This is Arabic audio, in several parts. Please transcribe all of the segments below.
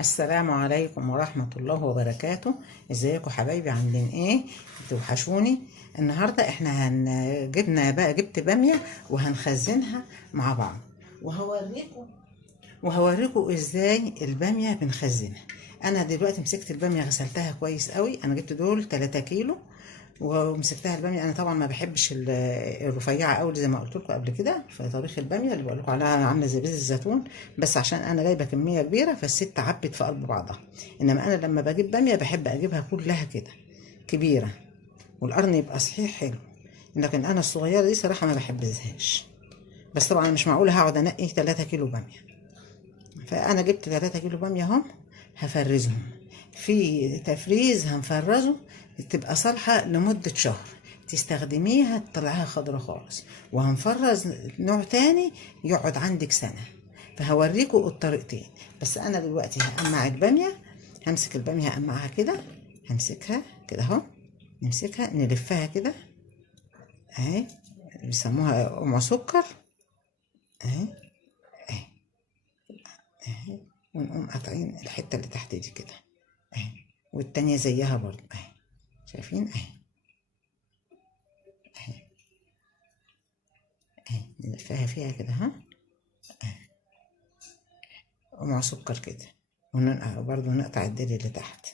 السلام عليكم ورحمة الله وبركاته. ازيكم حبايبي، عاملين ايه؟ توحشوني. النهاردة احنا جبت بامية وهنخزنها مع بعض، وهوريكم ازاي البامية بنخزنها. انا دلوقتي مسكت البامية غسلتها كويس قوي. انا جبت دول 3 كيلو ومسكتها الباميه. انا طبعا ما بحبش الرفيعه قوي زي ما قلت لكم قبل كده في طبيخ الباميه اللي بقول لكم عليها عامله زي بيض الزيتون، بس عشان انا جايبه كميه كبيره فالست عبت في قلب بعضها. انما انا لما بجيب باميه بحب اجيبها كلها كده كبيره، والقرن يبقى صحيح حلو. لكن انا الصغيره دي صراحه ما بحبهاش. بس طبعا مش معقوله هقعد انقي 3 كيلو باميه. فانا جبت 3 كيلو باميه اهم، هفرزهم في تفريز. هنفرزه تبقى صالحه لمده شهر، تستخدميها تطلعيها خضرة خالص. وهنفرز نوع تاني يقعد عندك سنة. فهوريكم الطريقتين. بس انا دلوقتي هقمع البامية. همسك البامية هقمعها كده، همسكها كده اهو، نمسكها نلفها كده اهي، بيسموها قمع سكر اهي اهي اهي. ونقوم قاطعين الحته اللي تحت دي كده اهي، والتانية زيها برضو اهي. شايفين اهي اهي اهي، نلفها فيها كده ها اهي، ومع سكر كده. وننقع برضو، نقطع الديل اللي تحت.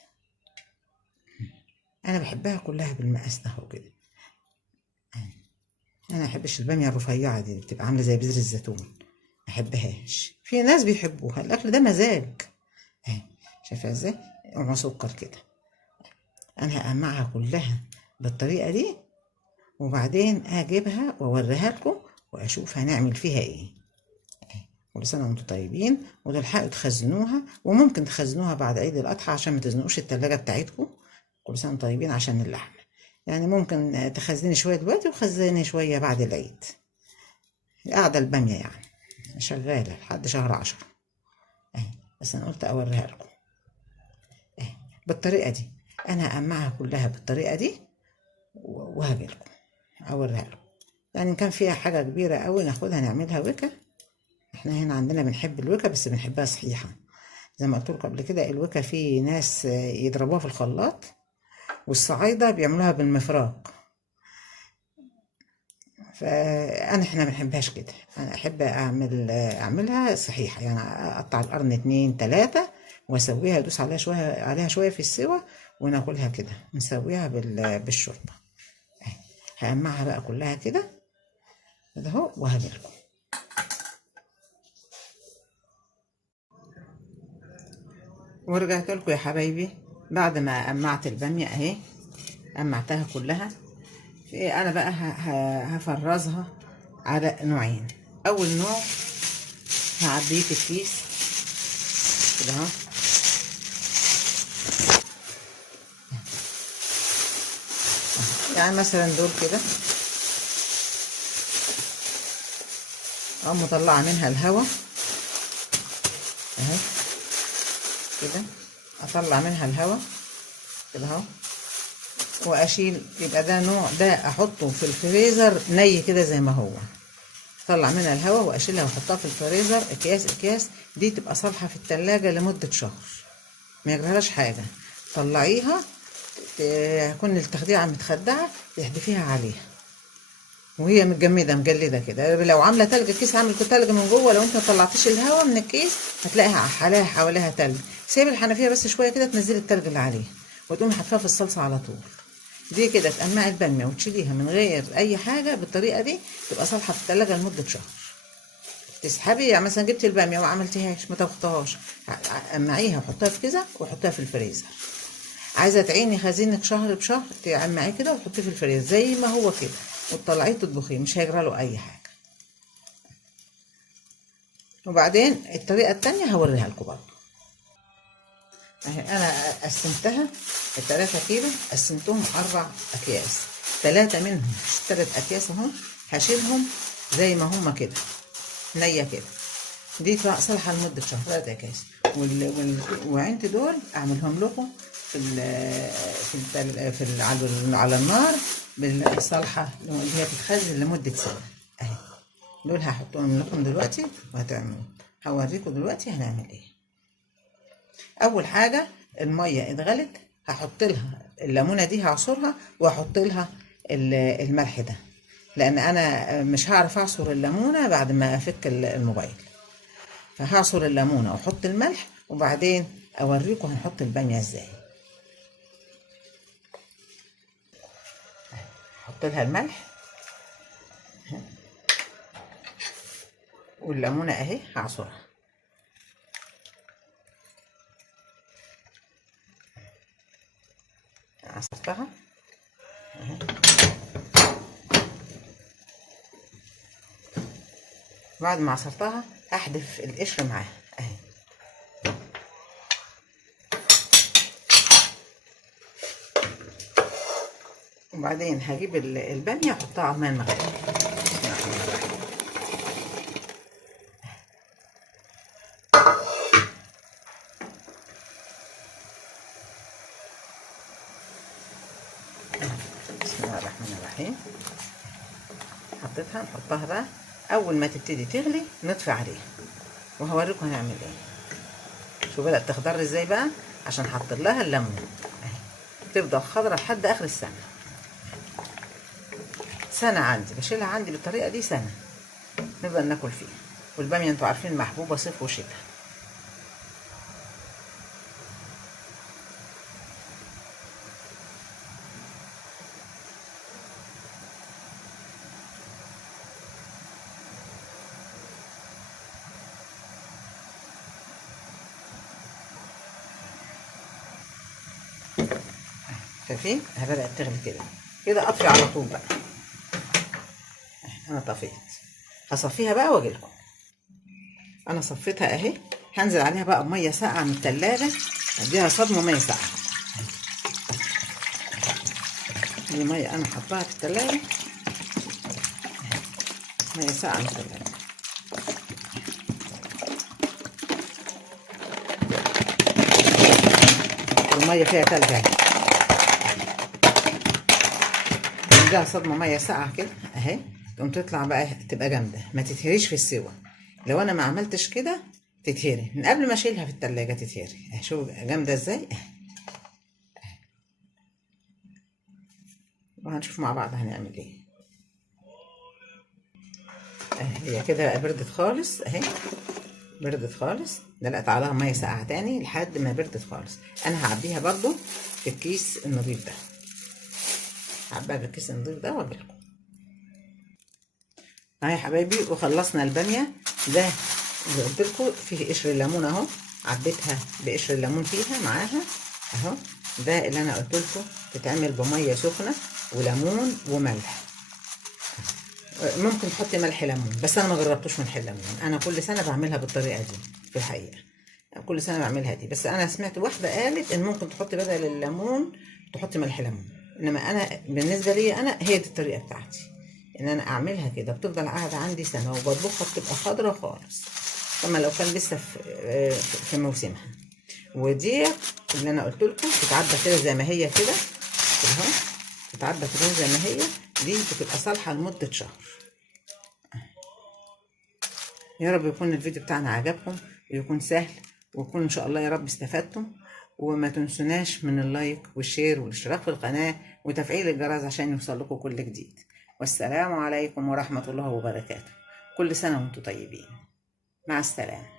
انا بحبها كلها بالمقاس ده اهو كده. انا ما بحبش الباميه الرفيعه دي، بتبقى عامله زي بذر الزيتون، ما بحبهاش. في ناس بيحبوها، الاكل ده مزاج اهي. شايفه ازاي؟ ومع سكر كده. انا هقمعها كلها بالطريقه دي، وبعدين اجيبها واوريها لكم واشوف هنعمل فيها ايه. كل سنه وانتم طيبين، وتلحقوا تخزنوها، وممكن تخزنوها بعد عيد الاضحى عشان ما تزنقوش التلاجة بتاعتكم. كل سنه وانتم طيبين عشان اللحمه. يعني ممكن تخزني شويه دلوقتي وخزني شويه بعد العيد. قاعده الباميه يعني شغاله لحد شهر 10 اهي. بس انا قلت اوريها لكم اهي بالطريقه دي. انا هقمعها كلها بالطريقه دي وهاجي لكم اوريها لكم. يعني إن كان فيها حاجه كبيره قوي ناخدها نعملها وكا. احنا هنا عندنا بنحب الوكا، بس بنحبها صحيحه. زي ما قلت لكم قبل كده، الوكا في ناس يضربوها في الخلاط، والصعايده بيعملوها بالمفراق. احنا ما بنحبهاش كده. انا احب اعملها صحيحه، يعني اقطع القرن 2 3 واسويها، ادوس عليها شويه في السوا، وناكلها كده نسويها بالشوربه اهي. هقمعها بقى كلها كده اهو وهجيلكم. ورجعت لكم يا حبايبي بعد ما قمعت الباميه اهي. قمعتها كلها. انا بقى هفرزها على نوعين. اول نوع هعبيه في الكيس كده اهو، يعني مثلا دول كده اقوم مطلعه منها الهواء اهي كده. اطلع منها الهواء كده اهو، واشيل. يبقى ده نوع، ده احطه في الفريزر ني كده زي ما هو. اطلع منها الهواء واشيلها واحطها في الفريزر اكياس دي تبقى صالحه في التلاجة لمده شهر، ما يجرالهاش حاجه. طلعيها تكون التخديعه متخدعه، تحدفيها عليها وهي متجمده مجلده كده. لو عامله تلج الكيس، عامل تلج من جوه، لو انت ما طلعتيش الهواء من الكيس هتلاقيها حواليها تلج. سيب الحنفيه بس شويه كده تنزلي التلج اللي عليها، وتقومي حاطاها في الصلصه على طول. دي كده تقمعي الباميه وتشيليها من غير اي حاجه بالطريقه دي، تبقى صالحه في التلاجة لمده شهر. تسحبي يعني مثلا جبتي الباميه وما عملتيهاش، ما طبختهاش، قمعيها وحطيها في كذا وحطيها في الفريزر. عايزه تعيني خزينك شهر بشهر، تعمعيه كده وتحطيه في الفريزر زي ما هو كده، وتطلعيه تطبخيه، مش هيجرى له اي حاجه. وبعدين الطريقه التانية هوريها لكم برضه اهي. انا قسمتها ال3 كيلو، قسمتهم 4 اكياس. 3 منهم 3 اكياس اهو، هشيلهم زي ما هما كده نيه كده. دي صالحه لمده شهر 3 اكياس. وعند دول اعملهم لكم على النار بالصلحه اللي هي تتخزن لمده سنه اهي. دول هحطهم لكم دلوقتي وهتعملوا. هوريكم دلوقتي هنعمل ايه. اول حاجه الميه اتغلت، هحط لها الليمونه دي هعصرها، واحط لها الملح ده، لان انا مش هعرف اعصر الليمونه بعد ما افك الموبايل. فهعصر الليمونه واحط الملح، وبعدين اوريكم هنحط الباميه ازاي. احط لها الملح والليمونه اهي هعصرها. عصرتها اهي. بعد ما عصرتها هحدف القشر معاها اهي. وبعدين هجيب الباميه احطها على الماء المغلي. بسم الله الرحمن الرحيم. حطيتها، نحطها بقى. اول ما تبتدي تغلي نطفي عليها، وهوريكم هنعمل ايه. شوف بدأت تخضر ازاي بقى، عشان حط لها الليمون اهي. تفضل خضرة لحد اخر السنة. سنة عندي بشيلها عندي بالطريقة دي سنة، نفضل ناكل فيها. والبامية انتوا عارفين محبوبة صيف وشتاء. شايفين بدأت تغلي كده، كده اطفي على طول بقى. انا طفيت، هصفيها بقى واجيلكم. انا صفيتها اهي. هنزل عليها بقى بميه ساقعه من التلاجة، اديها صدمه ميه ساقعه. دي ميه انا حطاها في التلاجة، ميه ساقعه من التلاجة. الميه فيها تلج اهي. اديها صدمه ميه ساقعه كده اهي، تقوم تطلع بقى تبقى جامده، ما تتهريش في السوا. لو انا ما عملتش كده تتهري من قبل ما اشيلها في التلاجة، تتهري اهي. شوفوا جامده ازاي اهي. وهنشوف مع بعض هنعمل ايه. اهي هي كده بقى بردت خالص اهي، بردت خالص. دلقت عليها ميه ساقعه تاني لحد ما بردت خالص. انا هعبيها برضو في الكيس النظيف ده، هعبيها في الكيس النظيف ده واجيلكم اهي يا حبايبي. وخلصنا الباميه ده اللي قلت لكم فيه قشر الليمون اهو، عبيتها بقشر الليمون فيها معاها اهو. ده اللي انا قلت لكم تتعمل بميه سخنه وليمون وملح. ممكن تحطي ملح ليمون، بس انا ما جربتوش ملح الليمون. انا كل سنه بعملها بالطريقه دي في الحقيقه، كل سنه بعملها دي. بس انا سمعت واحده قالت ان ممكن تحطي بدل الليمون تحطي ملح ليمون. انما انا بالنسبه لي انا هي دي الطريقه بتاعتي، ان انا اعملها كده بتفضل قاعده عندي سنه، وبطبخها بتبقى خضره خالص كما لو كان لسه في موسمها. ودي اللي انا قلت لكم تتعبى كده زي ما هي كده اهو، تتعبى كده زي ما هي. دي بتبقى صالحه لمده شهر. يا رب يكون الفيديو بتاعنا عجبكم، ويكون سهل، ويكون ان شاء الله يا رب استفدتم. وما تنسوناش من اللايك والشير والاشتراك في القناة وتفعيل الجرس عشان يوصل لكم كل جديد. والسلام عليكم ورحمة الله وبركاته. كل سنة وانتم طيبين. مع السلامة.